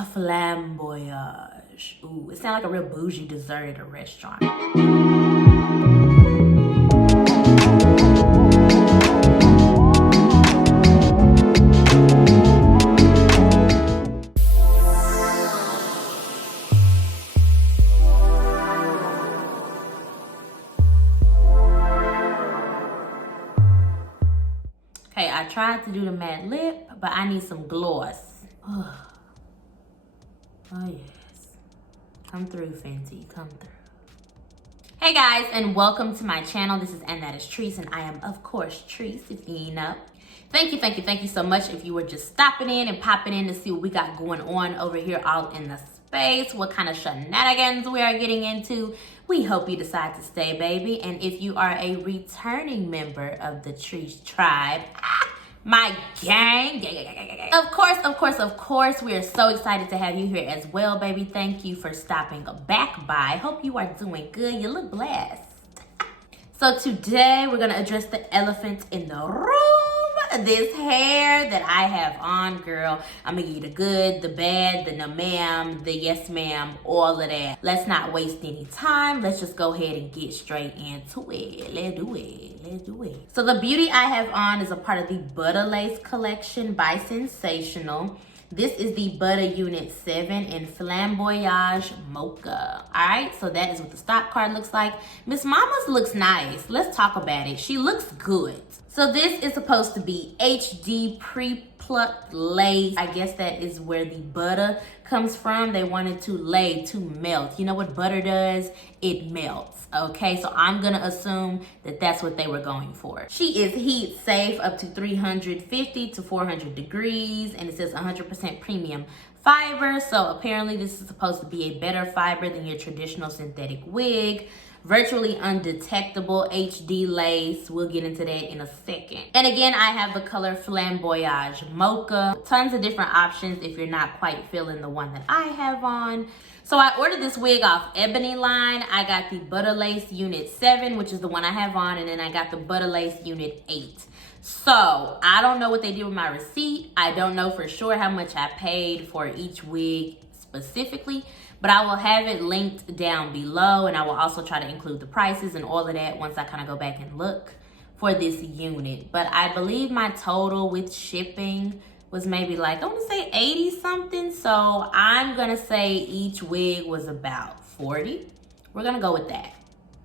a flamboyage. Ooh, it sounds like a real bougie dessert at a restaurant. Okay, I tried to do the matte lip, but I need some gloss. Oh yes. Come through, Fenty, come through. Hey guys, and welcome to my channel. This is andthatisTrice, and I am, of course, Trice, if you ain't know. Thank you so much if you were just stopping in and popping in to see what we got going on over here all in the space, what kind of shenanigans we are getting into. We hope you decide to stay, baby. And if you are a returning member of the Trice tribe, my gang, of course, we are so excited to have you here as well, baby. Thank you for stopping back by. Hope you are doing good. You look blessed. So today we're gonna address the elephant in the room. This hair that I have on, girl. I'm gonna give you the good, the bad, the no ma'am, the yes ma'am, all of that. Let's not waste any time. Let's just go ahead and get straight into it. Let's do it. So the beauty I have on is a part of the Butta Lace collection by Sensationnel. This is the Butta Unit 7 in Flamboyage Mocha. All right, so that is what the stock card looks like. Miss Mama's looks nice. Let's talk about it. She looks good. So this is supposed to be HD pre-plucked lace. I guess that is where the butter comes from. They wanted to lay, to melt. You know what butter does? It melts, okay? So I'm gonna assume that that's what they were going for. She is heat safe up to 350 to 400 degrees, and it says 100% premium fiber. So apparently this is supposed to be a better fiber than your traditional synthetic wig. Virtually undetectable HD lace. We'll get into that in a second. And again, I have the color Flamboyage Mocha. Tons of different options if you're not quite feeling the one that I have on. So I ordered this wig off Ebony line. I got the Butta Lace Unit 7, which is the one I have on, and then I got the Butta Lace Unit 8. So I don't know what they did with my receipt. I don't know for sure how much I paid for each wig specifically, but I will have it linked down below, and I will also try to include the prices and all of that once I kind of go back and look for this unit. But I believe my total with shipping was maybe like, I want to say 80 something. So I'm gonna say each wig was about 40. We're gonna go with that.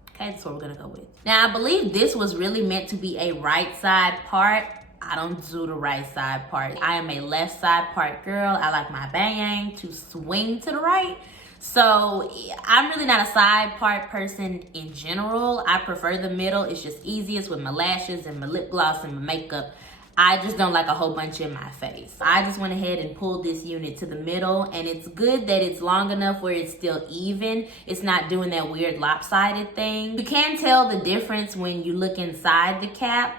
Okay, that's what we're gonna go with. Now I believe this was really meant to be a right side part. I don't do the right side part. I am a left side part girl. I like my bang to swing to the right. So I'm really not a side part person in general. I prefer the middle. It's just easiest with my lashes and my lip gloss and my makeup. I just don't like a whole bunch in my face. I just went ahead and pulled this unit to the middle, and it's good that it's long enough where it's still even. It's not doing that weird lopsided thing. You can tell the difference when you look inside the cap.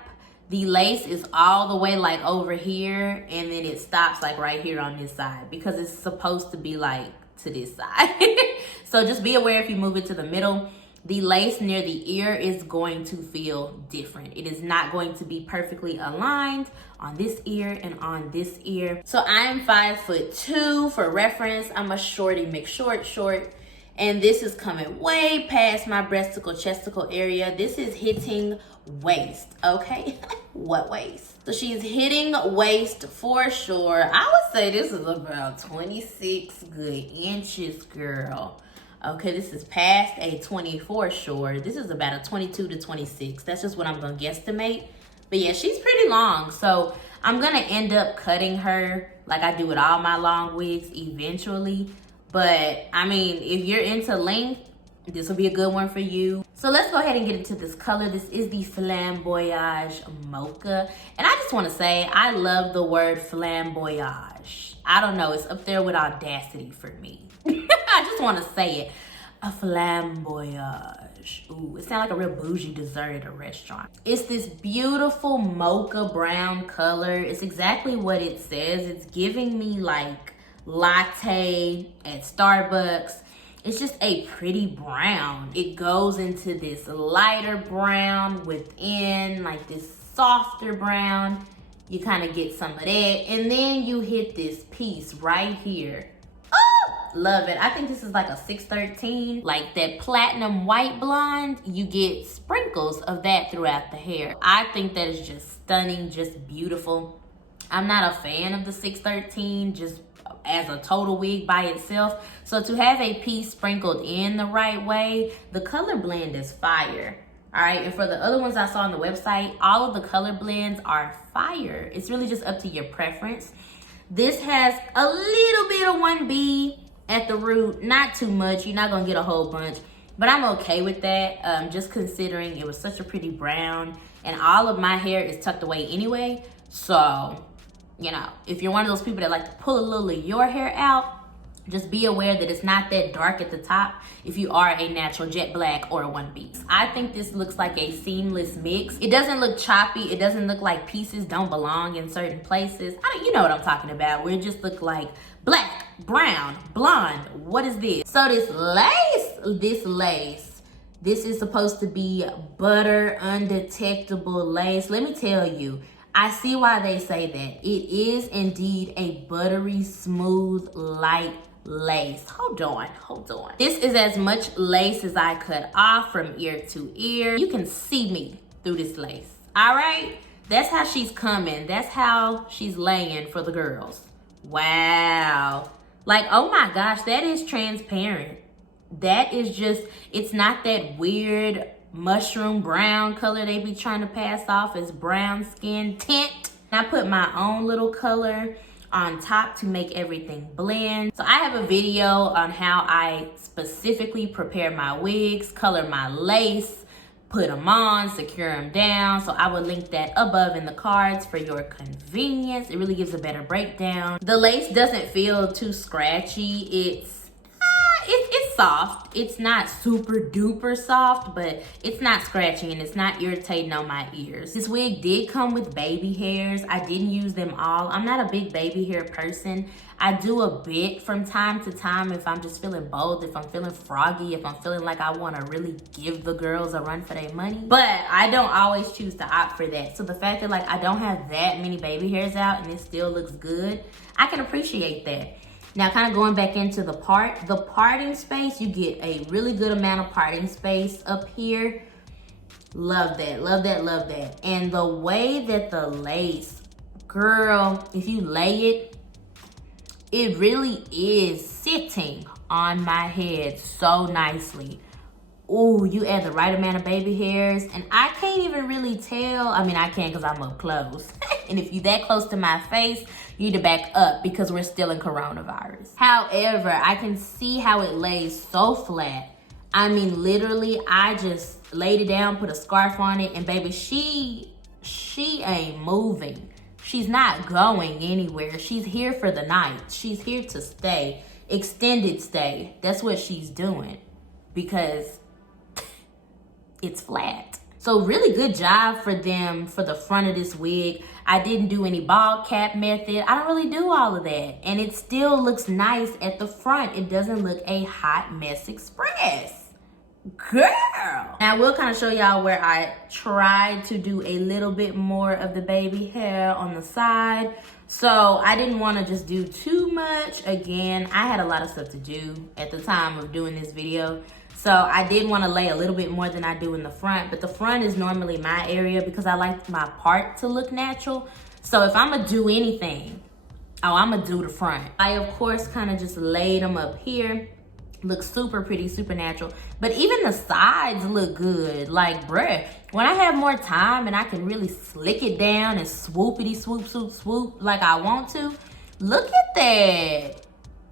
The lace is all the way like over here, and then it stops like right here on this side because it's supposed to be like to this side. So just be aware if you move it to the middle, the lace near the ear is going to feel different. It is not going to be perfectly aligned on this ear and on this ear. So I'm 5'2" for reference. I'm a shorty McShort. And this is coming way past my breasticle, chesticle area. This is hitting waist, okay? What waist? So she's hitting waist for sure. I would say this is about 26 good inches, girl. Okay, this is past a 24 sure. This is about a 22 to 26. That's just what I'm gonna guesstimate. But yeah, she's pretty long. So I'm gonna end up cutting her like I do with all my long wigs eventually. But I mean, if you're into length, this will be a good one for you. So let's go ahead and get into this color. This is the Flamboyage Mocha. And I just want to say, I love the word flamboyage. I don't know, it's up there with audacity for me. I just want to say it. A flamboyage. Ooh, it sounds like a real bougie dessert at a restaurant. It's this beautiful mocha brown color. It's exactly what it says. It's giving me like latte at Starbucks. It's just a pretty brown. It goes into this lighter brown within, like this softer brown. You kind of get some of that. And then you hit this piece right here. Love it. I think this is like a 613, like that platinum white blonde. You get sprinkles of that throughout the hair. I think that is just stunning, just beautiful. I'm not a fan of the 613 just as a total wig by itself. So to have a piece sprinkled in the right way, the color blend is fire. All right, and for the other ones I saw on the website, all of the color blends are fire. It's really just up to your preference. This has a little bit of 1B at the root, not too much. You're not gonna get a whole bunch, but I'm okay with that, just considering it was such a pretty brown, and all of my hair is tucked away anyway. So, you know, if you're one of those people that like to pull a little of your hair out, just be aware that it's not that dark at the top if you are a natural jet black or a 1B. I think this looks like a seamless mix. It doesn't look choppy. It doesn't look like pieces don't belong in certain places. You know what I'm talking about, where it just look like black, brown, blonde. What is this? So this lace, this is supposed to be butter undetectable lace. Let me tell you, I see why they say that. It is indeed a buttery, smooth, light lace. Hold on. This is as much lace as I cut off from ear to ear. You can see me through this lace. All right? That's how she's coming. That's how she's laying for the girls. Wow. Like, oh my gosh, that is transparent. That is just, it's not that weird mushroom brown color they be trying to pass off as brown skin tint. I put my own little color on top to make everything blend. So I have a video on how I specifically prepare my wigs, color my lace, put them on, secure them down. So I will link that above in the cards for your convenience. It really gives a better breakdown. The lace doesn't feel too scratchy. It's soft. It's not super duper soft, but it's not scratchy and it's not irritating on my ears. This wig did come with baby hairs. I didn't use them all. I'm not a big baby hair person. I do a bit from time to time if I'm just feeling bold, if I'm feeling froggy, if I'm feeling like I want to really give the girls a run for their money. But I don't always choose to opt for that. So the fact that like I don't have that many baby hairs out and it still looks good, I can appreciate that. Now, kind of going back into the parting space, you get a really good amount of parting space up here. Love that, love that, love that. And the way that the lace, girl, if you lay it, it really is sitting on my head so nicely. Ooh, you add the right amount of baby hairs, and I can't even really tell. I mean, I can because I'm up close. And if you're that close to my face, you need to back up because we're still in coronavirus. However, I can see how it lays so flat. I mean, literally, I just laid it down, put a scarf on it, and baby, she ain't moving. She's not going anywhere. She's here for the night. She's here to stay. Extended stay. That's what she's doing because it's flat. So really good job for them for the front of this wig. I didn't do any bald cap method. I don't really do all of that. And it still looks nice at the front. It doesn't look a hot mess express. Girl. Now I will kind of show y'all where I tried to do a little bit more of the baby hair on the side. So I didn't want to just do too much. Again, I had a lot of stuff to do at the time of doing this video. So I did want to lay a little bit more than I do in the front, but the front is normally my area because I like my part to look natural. So if I'm gonna do anything, I'm gonna do the front. I of course kind of just laid them up here. Looks super pretty, super natural. But even the sides look good. Like, bruh, when I have more time and I can really slick it down and swoopity swoop, swoop, swoop like I want to, look at that.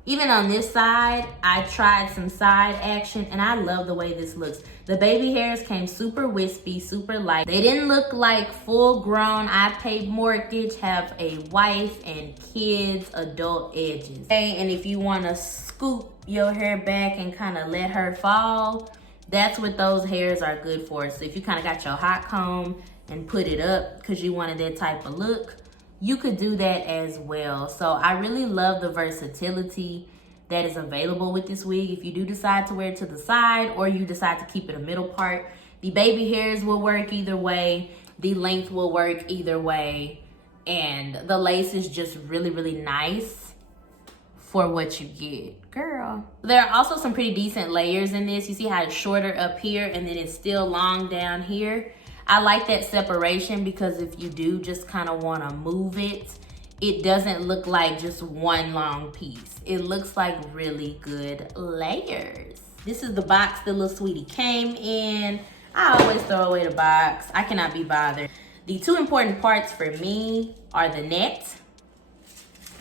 Even on this side, I tried some side action and I love the way this looks. The baby hairs came super wispy, super light. They didn't look like full grown, I paid mortgage, have a wife and kids, adult edges. Okay, and if you wanna scoop your hair back and kinda let her fall, that's what those hairs are good for. So if you kinda got your hot comb and put it up because you wanted that type of look, you could do that as well. So I really love the versatility that is available with this wig. If you do decide to wear it to the side or you decide to keep it a middle part, the baby hairs will work either way. The length will work either way. And the lace is just really, really nice for what you get, girl. There are also some pretty decent layers in this. You see how it's shorter up here and then it's still long down here. I like that separation because if you do just kind of want to move it, it doesn't look like just one long piece. It looks like really good layers. This is the box the little sweetie came in. I always throw away the box. I cannot be bothered. The two important parts for me are the net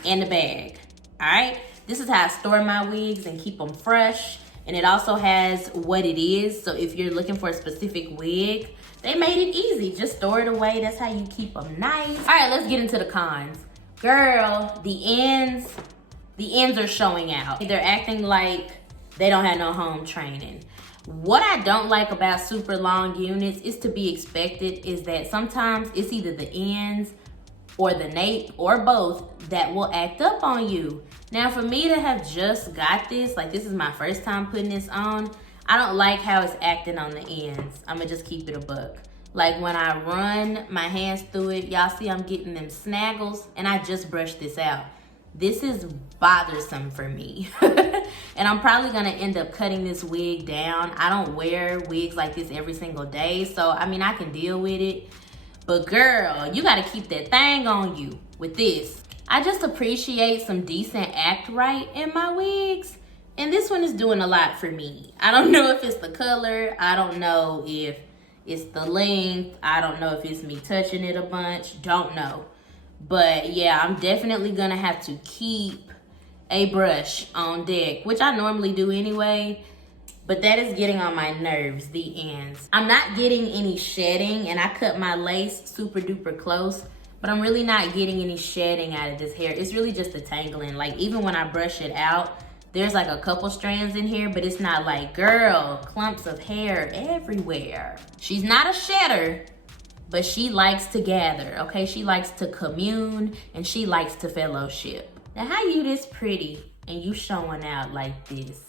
and the bag. All right, this is how I store my wigs and keep them fresh. And it also has what it is. So if you're looking for a specific wig, they made it easy. Just store it away. That's how you keep them nice. All right, let's get into the cons. Girl, the ends are showing out. They're acting like they don't have no home training. What I don't like about super long units is to be expected is that sometimes it's either the ends or the nape or both that will act up on you. Now for me to have just got this, like this is my first time putting this on, I don't like how it's acting on the ends. I'm gonna just keep it a buck. Like when I run my hands through it, y'all see I'm getting them snaggles and I just brushed this out. This is bothersome for me. And I'm probably gonna end up cutting this wig down. I don't wear wigs like this every single day. So, I mean, I can deal with it. But girl, you gotta keep that thing on you with this. I just appreciate some decent act right in my wigs. And this one is doing a lot for me. I don't know if it's the color. I don't know if it's the length. I don't know if it's me touching it a bunch. Don't know. But yeah, I'm definitely gonna have to keep a brush on deck, which I normally do anyway. But that is getting on my nerves, the ends. I'm not getting any shedding, and I cut my lace super duper close, but I'm really not getting any shedding out of this hair. It's really just the tangling. Like even when I brush it out, there's like a couple strands in here, but it's not like, girl, clumps of hair everywhere. She's not a shedder, but she likes to gather, okay? She likes to commune and she likes to fellowship. Now how you this pretty and you showing out like this?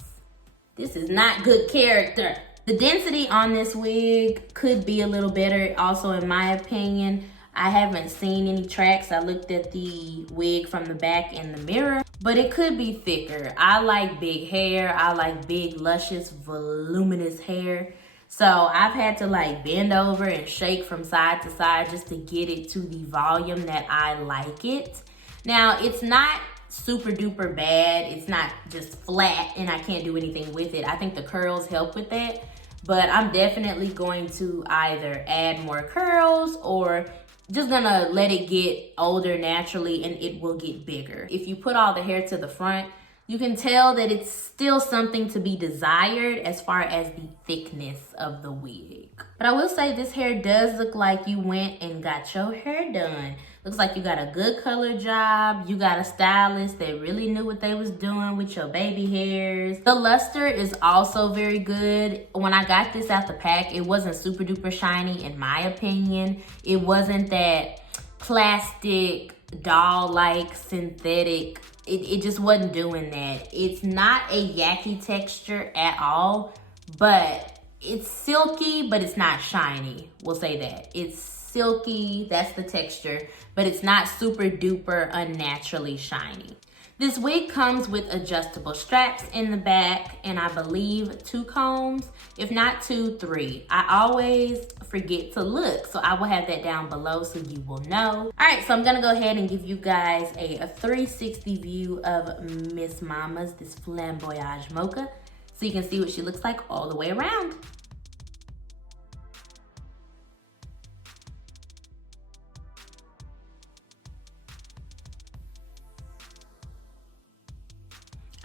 This is not good character. The density on this wig could be a little better also in my opinion. I haven't seen any tracks. I looked at the wig from the back in the mirror, but it could be thicker. I like big hair. I like big, luscious, voluminous hair. So I've had to like bend over and shake from side to side just to get it to the volume that I like it. Now it's not super duper bad. It's not just flat and I can't do anything with it. I think the curls help with that, but I'm definitely going to either add more curls or just gonna let it get older naturally and it will get bigger. If you put all the hair to the front, you can tell that it's still something to be desired as far as the thickness of the wig. But I will say this hair does look like you went and got your hair done. Looks like you got a good color job. You got a stylist that really knew what they was doing with your baby hairs. The luster is also very good. When I got this out the pack, it wasn't super duper shiny in my opinion. It wasn't that plastic, doll-like, synthetic. It just wasn't doing that. It's not a yucky texture at all, but it's silky, but it's not shiny. We'll say that. It's silky, that's the texture, but it's not super duper unnaturally shiny. This wig comes with adjustable straps in the back and I believe 2 combs, if not 2, 3. I always forget to look, so I will have that down below so you will know. All right, so I'm gonna go ahead and give you guys a 360 view of Miss Mama's, this Flamboyage Mocha, so you can see what she looks like all the way around.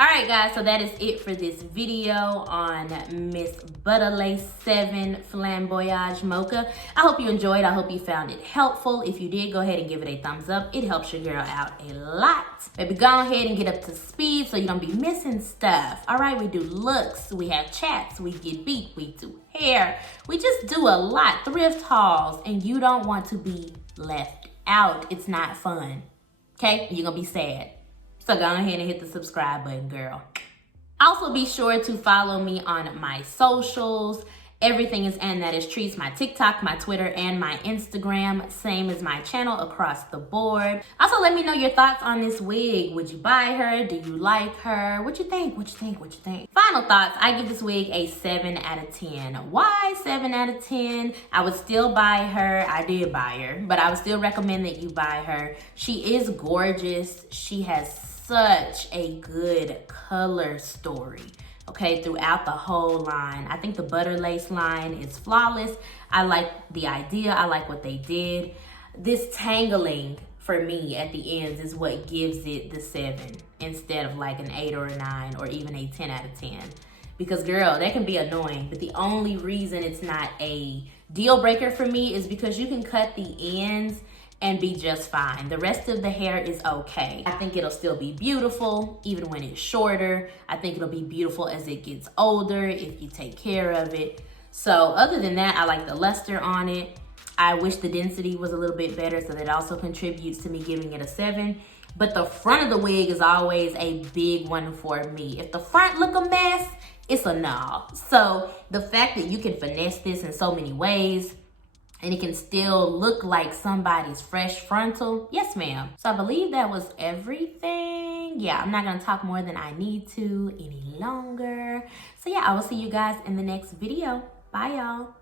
All right, guys, so that is it for this video on Miss Butta Lace 7 Flamboyage Mocha. I hope you enjoyed. I hope you found it helpful. If you did, go ahead and give it a thumbs up. It helps your girl out a lot. Baby, go ahead and get up to speed so you don't be missing stuff. All right, we do looks, we have chats, we get beat, we do hair. We just do a lot, thrift hauls, and you don't want to be left out. It's not fun, okay? You're gonna be sad. So go ahead and hit the subscribe button, girl. Also be sure to follow me on my socials Everything is andthatisTrice, my TikTok, my Twitter, and my Instagram. Same as my channel across the board. Also, let me know your thoughts on this wig. Would you buy her? Do you like her? What you think? What you think? What you think? Final thoughts. I give this wig a 7 out of 10. Why 7 out of 10? I would still buy her. I did buy her, but I would still recommend that you buy her. She is gorgeous. She has such a good color story. Okay, throughout the whole line. I think the Butta Lace line is flawless. I like the idea. I like what they did. This tangling for me at the ends is what gives it the 7 instead of like an 8 or a 9 or even a 10 out of 10. Because girl, that can be annoying. But the only reason it's not a deal breaker for me is because you can cut the ends and be just fine. The rest of the hair is okay. I think it'll still be beautiful even when it's shorter. I think it'll be beautiful as it gets older if you take care of it. So other than that, I like the luster on it. I wish the density was a little bit better, so that also contributes to me giving it a 7. But the front of the wig is always a big one for me. If the front look a mess, it's a no. So the fact that you can finesse this in so many ways, and it can still look like somebody's fresh frontal. Yes, ma'am. So I believe that was everything. Yeah, I'm not gonna talk more than I need to any longer. So yeah, I will see you guys in the next video. Bye, y'all.